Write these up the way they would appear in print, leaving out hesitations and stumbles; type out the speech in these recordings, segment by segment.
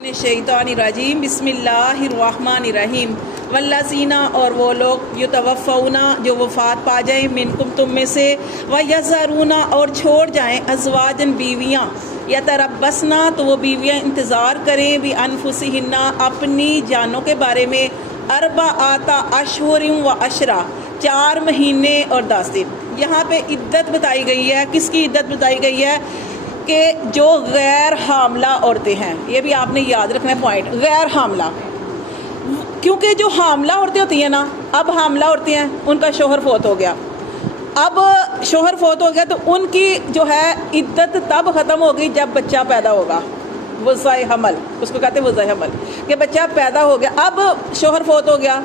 शैतानिर्रजीम बिस्मिल्लाहिर्रहमानिर्रहीम वल्लज़ीना और वो लोग युतवफ़ौना जो वफ़ात पा जाएँ मिनकुम तुम में से व यज़रूना और छोड़ जाएँ अज़वाजन बीवियाँ यतरब्बसना तो वो बीवियाँ इंतज़ार करें भी अनफुसिहिन्ना अपनी जानों के बारे में अर्बआता अशहुरिन व अशरा 4 महीने और 10 दिन। यहाँ पे इद्दत बताई गई है। किसकी इद्दत बताई गई है? कि जो गैर हामला औरतें हैं, ये भी आपने याद रखना है पॉइंट, गैर हामला। क्योंकि जो हामला औरतें होती हैं ना, अब हामला औरतें हैं, उनका शोहर फौत हो गया। अब शोहर फौत हो गया तो उनकी जो है इद्दत तब ख़त्म हो गई जब बच्चा पैदा होगा। वज़ाए हमल उसको कहते हैं, वज़ाए हमल कि बच्चा पैदा हो गया। अब शोहर फौत हो गया,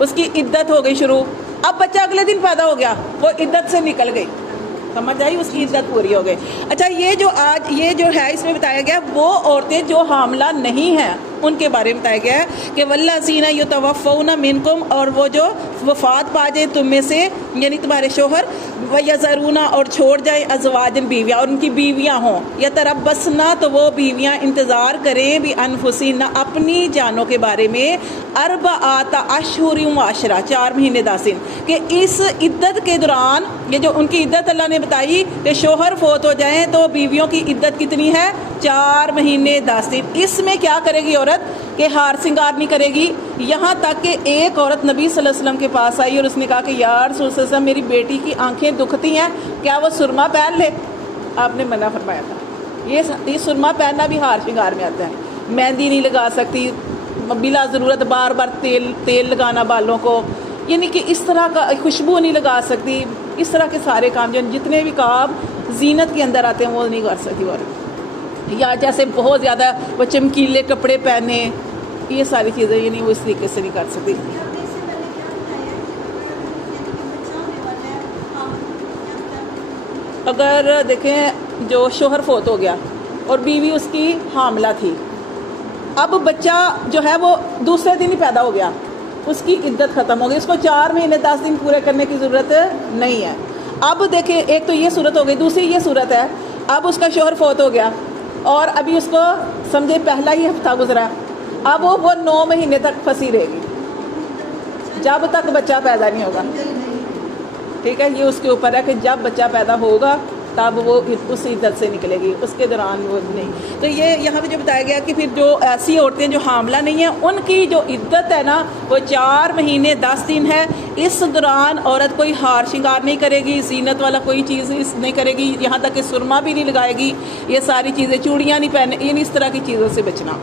उसकी इद्दत हो गई शुरू। अब बच्चा अगले दिन पैदा हो गया, वो इद्दत से निकल गई, समझ आई, उसकी इद्दत पूरी हो गई। अच्छा, ये जो आज ये जो है इसमें बताया गया वो औरतें जो हामला नहीं हैं उनके बारे में बताया गया है कि वल्लज़ीना युतवफ़ौना मिनकुम और वो जो वफ़ात पा जाए तुम में से, यानी तुम्हारे शोहर, व यज़रूना और छोड़ जाए अज़वाजन बीवियाँ और उनकी बीवियाँ हों, यतरब्बसना तो वो बीवियाँ इंतज़ार करें भी अनफुसिना अपनी जानों के बारे में अर्बआता अशहुरिन व अशरा 4 महीने 10 दिन। कि इस इद्दत के दौरान ये जो उनकी इद्दत अल्लाह ने बताई कि शोहर फौत हो जाएं तो बीवियों की इद्दत कितनी है? 4 महीने 10 दिन। इसमें क्या करेगी औरत कि हार सिंगार नहीं करेगी। यहाँ तक कि एक औरत नबी सल्लल्लाहु अलैहि वसल्लम के पास आई और उसने कहा कि यार रसूल सल्लल्लाहु अलैहि वसल्लम मेरी बेटी की आंखें दुखती हैं, क्या वो सुरमा पहन ले? आपने मना फरमाया था। ये सुरमा पहनना भी हार श्रृंगार में आता है। मेहंदी नहीं लगा सकती, बिला ज़रूरत बार बार तेल लगाना बालों को, यानी कि इस तरह का खुशबू नहीं लगा सकती। इस तरह के सारे काम जो जितने भी काम जीनत के अंदर आते हैं वो नहीं कर सकती औरत। या जैसे बहुत ज़्यादा वो चमकीले कपड़े पहने, ये सारी चीज़ें यानी वो इस तरीके से नहीं कर सकती। अगर देखें जो शोहर फौत हो गया और बीवी उसकी हामला थी, अब बच्चा जो है वो दूसरे दिन ही पैदा हो गया, उसकी इद्दत ख़त्म हो गई, उसको 4 महीने 10 दिन पूरे करने की ज़रूरत नहीं है। अब देखें, एक तो ये सूरत हो गई, दूसरी ये सूरत है अब उसका शोहर फौत हो गया और अभी उसको समझे पहला ही हफ्ता गुजरा, अब वो 9 महीने तक फंसी रहेगी जब तक बच्चा पैदा नहीं होगा। ठीक है, ये उसके ऊपर है कि जब बच्चा पैदा होगा तब वो उस इद्दत से निकलेगी, उसके दौरान वो नहीं। तो ये यहाँ पे जो बताया गया कि फिर जो ऐसी औरतें जो हामला नहीं हैं उनकी जो इद्दत है ना वो 4 महीने 10 दिन है। इस दौरान औरत कोई हार श्रृंगार नहीं करेगी, जीनत वाला कोई चीज़ नहीं करेगी, यहाँ तक कि सुरमा भी नहीं लगाएगी, ये सारी चीज़ें, चूड़ियाँ नहीं पहने, इन इस तरह की चीज़ों से बचना।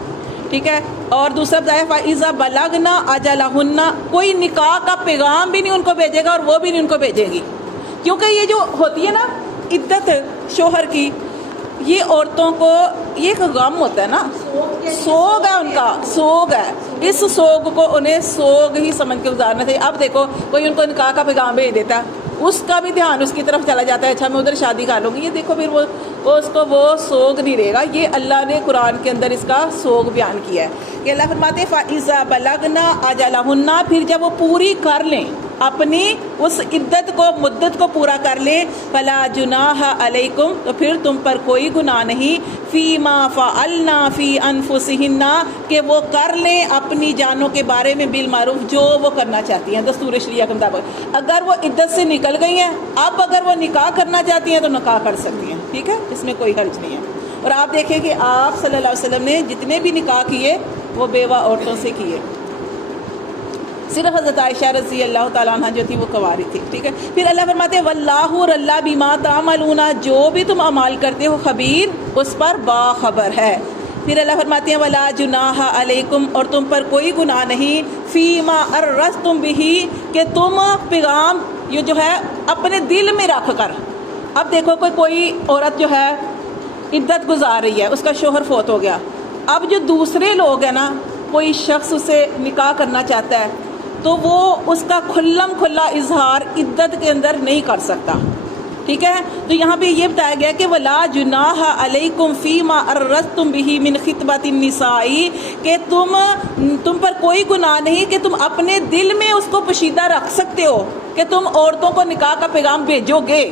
ठीक है, और दूसरा बताया फ़ाइज़ा बलगना अजलहुन्ना, कोई निकाह का पैगाम भी नहीं उनको भेजेगा और वो भी नहीं उनको भेजेगी। क्योंकि ये जो होती है ना इद्दत शोहर की, ये औरतों को ये एक गम होता है ना, सोग है उनका, सोग है। इस सोग को उन्हें सोग ही समझ के गुजारना चाहिए। अब देखो कोई उनको निकाह का पैगाम भेज देता है, उसका भी ध्यान उसकी तरफ चला जाता है, अच्छा मैं उधर शादी कर लूँगी, ये देखो फिर वो उसको वो सोग नहीं रहेगा। ये अल्लाह ने कुरान के अंदर इसका सोग बयान किया है कि अल्लाह फरमाते फ़ाइज़ा बलगना अजलहुन्ना, फिर जब वो पूरी कर लें अपनी उस इद्दत को, मुद्दत को पूरा कर लें, फला जुनाह अलैकुम, तो फिर तुम पर कोई गुनाह नहीं, फ़ीमा फ़अलना फ़ी अनफुसिहिन्ना, कि वो कर लें अपनी जानों के बारे में बिल मारूफ, जो वो करना चाहती हैं दस्तूर शरिया के मुताबिक। अगर वो इद्दत से निकल गई हैं, अब अगर वो निकाह करना चाहती हैं तो निकाह कर सकती हैं। ठीक है, इसमें कोई हर्ज नहीं है। और आप देखें कि आप सल्लल्लाहु अलैहि वसल्लम ने जितने भी निकाह किए वो बेवा औरतों से किए, सिर्फ हज़रत आयशा रज़ी अल्लाह ताला अन्हा जो थी वो कुंवारी थी। ठीक है, फिर अल्लाह फरमाते हैं वल्लाहु अल्लाह बिमा तामलूना, जो भी तुम अमाल करते हो खबीर, उस पर बाखबर है। फिर अल्लाह फरमाते हैं वला जुनाह अलैकुम, और तुम पर कोई गुनाह नहीं, फ़ीमा अर्रस्तुम बिही, कि तुम पैगाम ये जो है अपने दिल में रख कर। अब देखो कोई औरत जो है इद्दत गुजार रही है, उसका शोहर फौत हो गया, अब जो दूसरे लोग हैं ना, कोई शख्स उसे निकाह करना चाहता है तो वो उसका खुल्लम खुल्ला इजहार इद्दत के अंदर नहीं कर सकता। ठीक है, तो यहाँ पे ये बताया गया कि वला जुनाह अलैकुम फ़ीमा अर्रस्तुम बिही मिन खितबतिन निसाई, कि तुम पर कोई गुनाह नहीं कि तुम अपने दिल में उसको पोशीदा रख सकते हो कि तुम औरतों को निकाह का पैगाम भेजोगे।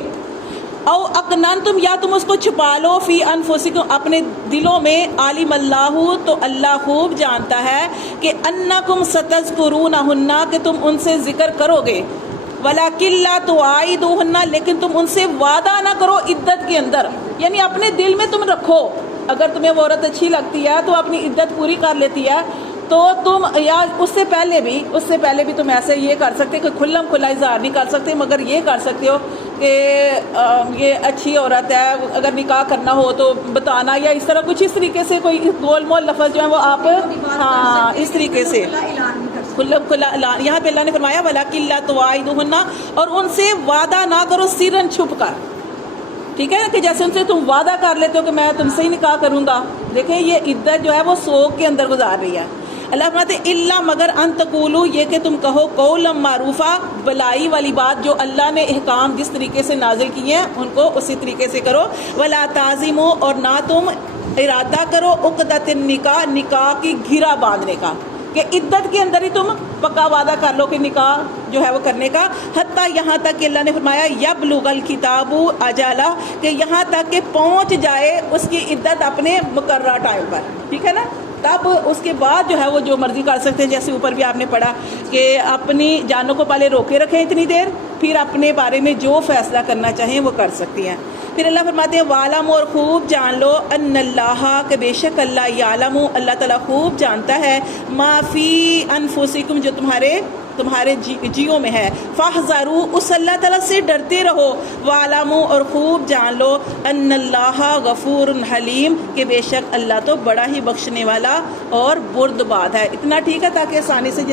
او اکننتم یا تم اس کو چھپا لو فی انفسکم اپنے دلوں میں، عالم اللہ تو اللہ خوب جانتا ہے کہ انکم ستذکرونہن کہ تم ان سے ذکر کرو گے، ولیکن لا تواعدوہن لیکن تم ان سے وعدہ نہ کرو عدت کے اندر، یعنی اپنے دل میں تم رکھو، اگر تمہیں وہ عورت اچھی لگتی ہے تو اپنی عدت پوری کر لیتی ہے تو تم، یا اس سے پہلے بھی تم ایسے یہ کر سکتے کہ کھلم کھلا اظہار نہیں کر سکتے، مگر یہ کر سکتے ہو کہ یہ اچھی عورت ہے، اگر نکاح کرنا ہو تو بتانا، یا اس طرح کچھ اس طریقے سے کوئی گول مول لفظ جو ہے وہ آپ ہاں اس طریقے سے کھلم کھلا اعلان. یہاں پہ اللہ نے فرمایا وَلَكِنْ لَا تُوَاعِدُوهُنَّ، اور ان سے وعدہ نہ کرو سرن چھپ کر، ٹھیک ہے نا، کہ جیسے ان سے تم وعدہ کر لیتے ہو کہ میں تم سے ہی نکاح کروں گا. دیکھیں یہ عدت جو ہے وہ سوگ کے اندر گزار رہی ہے. اللہ فرماتے الا مگر ان تقولوا، یہ کہ تم کہو قولا معروفا، بلائی والی بات، جو اللہ نے احکام جس طریقے سے نازل کیے ہیں ان کو اسی طریقے سے کرو. ولا تعزموا، اور نہ تم ارادہ کرو عقدۃ النکاح، نکاح کی گھرا باندھنے کا، کہ عدت کے اندر ہی تم پکا وعدہ کر لو کہ نکاح جو ہے وہ کرنے کا. حتیٰ یہاں تک کہ اللہ نے فرمایا یبلغ الکتاب اجلہ، کہ یہاں تک کہ پہنچ جائے اس کی عدت اپنے مقررہ ٹائم پر، ٹھیک ہے نا، تب اس کے بعد جو ہے وہ جو مرضی کر سکتے ہیں. جیسے اوپر بھی آپ نے پڑھا کہ اپنی جانوں کو پہلے روکے رکھیں اتنی دیر، پھر اپنے بارے میں جو فیصلہ کرنا چاہیں وہ کر سکتی ہیں. پھر اللہ فرماتے ہیں وَعْلَمُوا، اور خوب جان لو، ان اللہ، کہ بے شک اللہ، یعلم، اللہ تعالیٰ خوب جانتا ہے، ما فی انفسکم، جو تمہارے جیوں میں ہے. فاحذروا، اس اللہ تعالیٰ سے ڈرتے رہو. وَعْلَمُوا، اور خوب جان لو، ان اللہ غفور حلیم، کہ بے شک اللہ تو بڑا ہی بخشنے والا اور بردبار ہے. اتنا ٹھیک ہے تاکہ آسانی سے